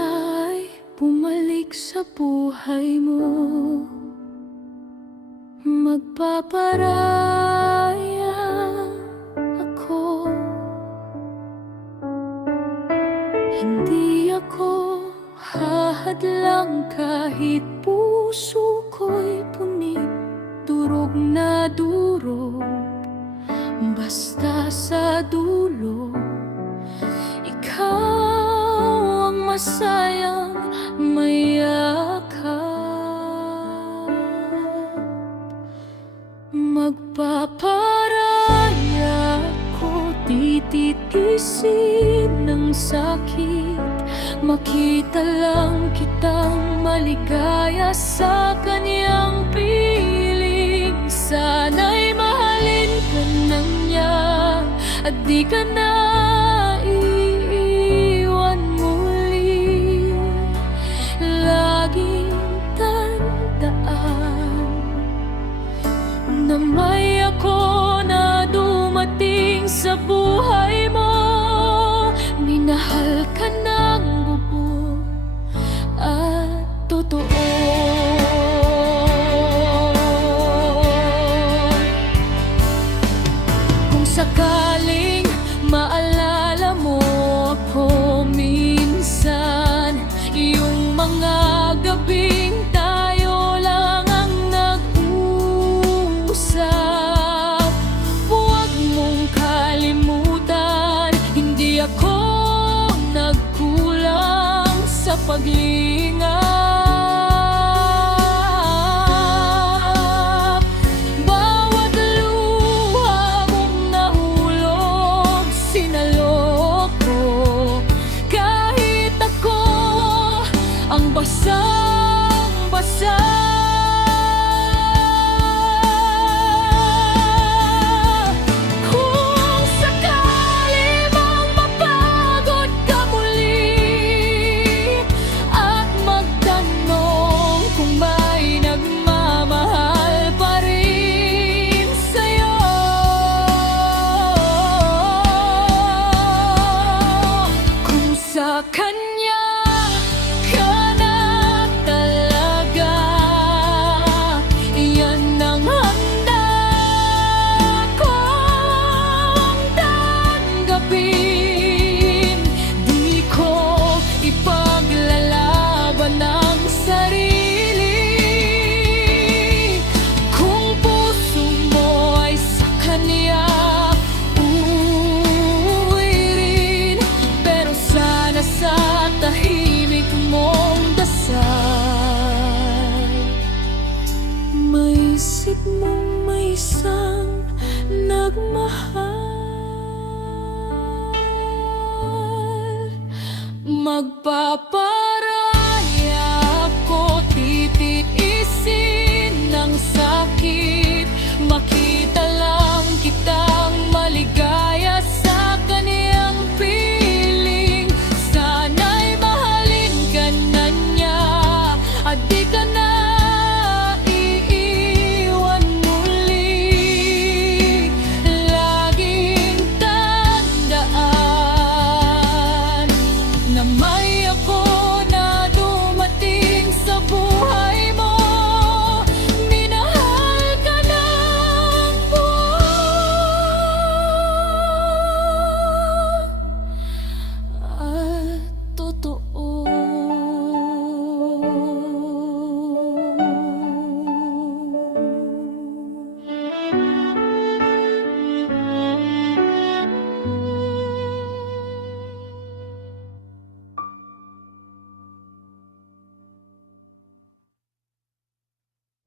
ay bumalik sa buhay mo, magpaparaya ako. Hindi ako hahadlang kahit puso ko'y punit, durog na durog. Basta sa dulo, ikaw ang masayang mayakap. Magpaparaya ko, tititisin ng sakit, makita lang kitang maligaya sa kanyang piling. Sana'y mahalin ka ng niya at di ka na iiwan muli. Laging tandaan na may ako na dumating sa buhay mo. Minahal ka ng buo at totoo. Kung sakaling maalala mo ako minsan, yung mga gabing tayo lang ang nag-uusap, huwag mong kalimutan, hindi ako nagkulang sa paglingap. Bawat luha mong nahulog, sinalok ko, kahit ako ang basang-basa. Kung sakali mang mapagod ka muli at magtanong kung may nagmamahal pa rin sa'yo, kung sa kanya ka na talaga, yan ang handa kong tanggapin. Di ko ipaglalaban ang sarili. Kung puso mo ay sa kanya, uuwi rin. Pero sana sa tahimik mong dasal, maisip mong may isang nagmahal. Magpapa